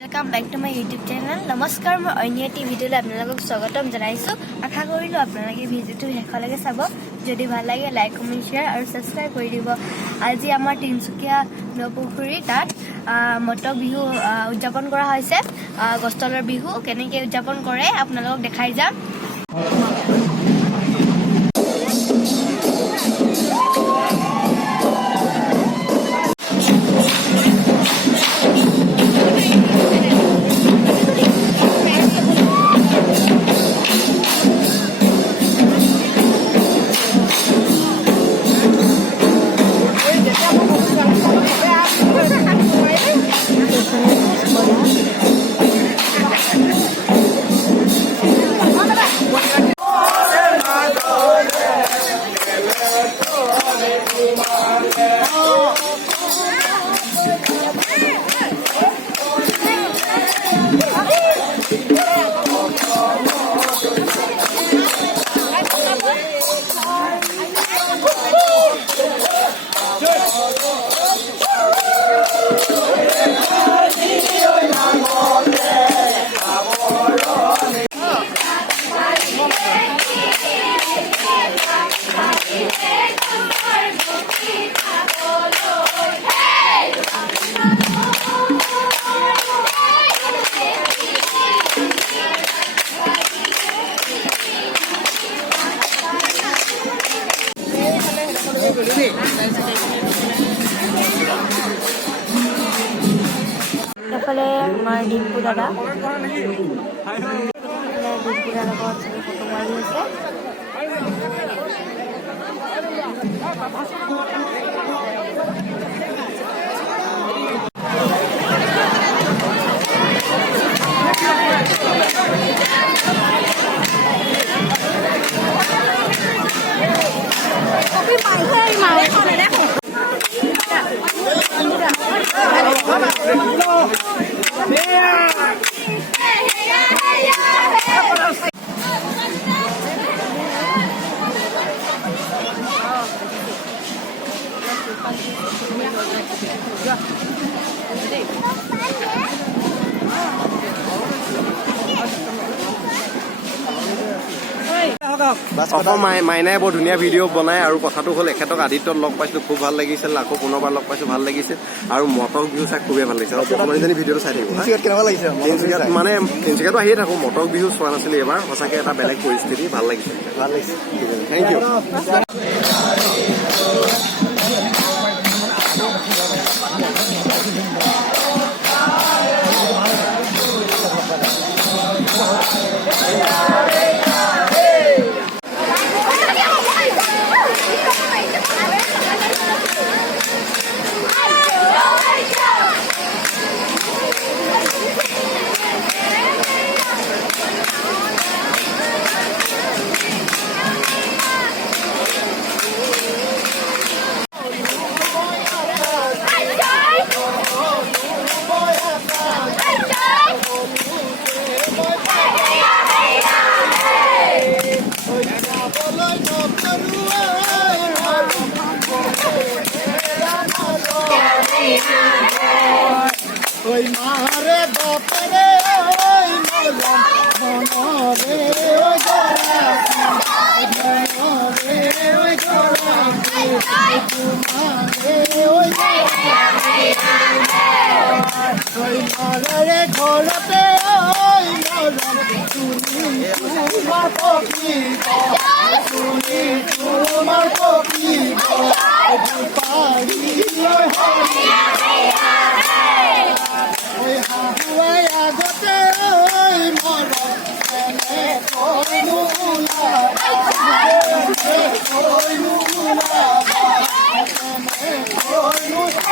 Welcome back to my YouTube channel. नमस्कार, मैं अन्यटी video आपलोक स्वागतम जानाइছো। आशा करिलो आपलोके भिडिओটো शेषলৈকে চাব। যদি ভাল লাগে লাইক কমেন্ট শেয়াर और सब्सक्राइब কৰি দিব। আজি আমাৰ তিনচুকীয়া নপুখুৰী তাত মটক বিহু উদযাপন কৰা হৈছে। গছতলৰ বিহু কেনেকৈ উদযাপন কৰে আপোনালোকক দেখাই যাম। এফালে আমাৰ ডিম্পু দাদা ডিম্পু দাদাৰ লগত ফটো মাৰি আছে। মাইনাই বৰ ধুনীয়া ভিডিঅ' বনায় আৰু কথাটো হ'ল এখেতক আদিত্যত লগ পাইছিলোঁ, খুব ভাল লাগিছিল। আকৌ পুনৰবাৰ লগ পাইছোঁ, ভাল লাগিছিল। আৰু মটক বিহু চাই খুবেই ভাল লাগিছিল। অকণমানিজনী ভিডিঅ'টো চাই থাকিব। কেনেকুৱা লাগিছে? তিনিচুকীয়াতো আহিয়ে থাকোঁ, মটক বিহু চোৱা নাছিলোঁ এইবাৰ। সঁচাকৈ এটা বেলেগ পৰিস্থিতি, ভাল লাগিছে। Thank you. ওই মারে বাপরে ওই মনরে ওই জোড়া মনরে ওই জোড়া তোমারে ওই ওই মারে ঘরতে ওই মরম তুমি তোমার পকি তুমি তোমার পকি পারি ওই হাওয়ায় আগতে ওই মরম ওই নুলা ওই নুলা ওই নুলা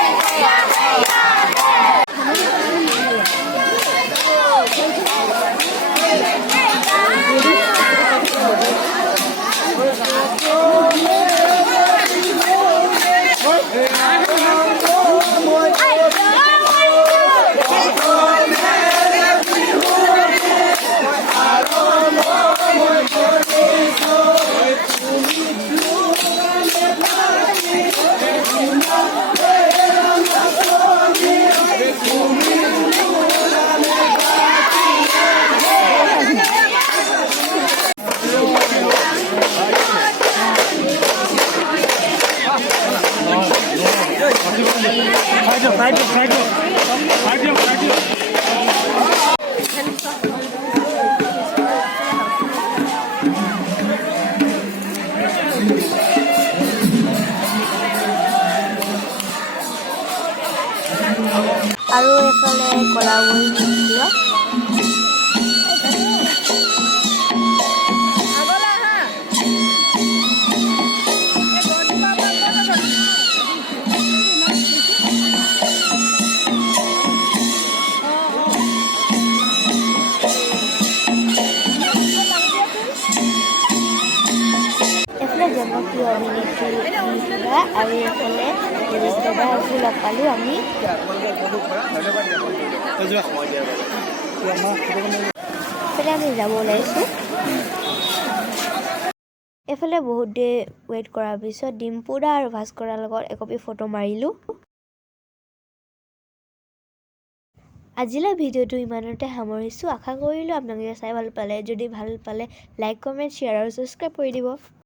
বলাবই দিয়ক এফালে জনপ্ৰিয় অভিনেত্ৰী নিকিতা আৰু এফালে ৰিষ্টেদাৰকো লগ পালোঁ আমি এফালে আমি যাব ওলাইছোঁ এফালে বহুত দেৰি ৱেইট কৰাৰ পিছত ডিম্পুদা আৰু ভাস্কৰৰ লগত একপি ফটো মাৰিলোঁ আজিলৈ ভিডিঅ'টো ইমানতে সামৰিছোঁ আশা কৰিলোঁ আপোনালোকে চাই ভাল পালে যদি ভাল পালে লাইক কমেণ্ট শ্বেয়াৰ আৰু ছাবস্ক্ৰাইব কৰি দিব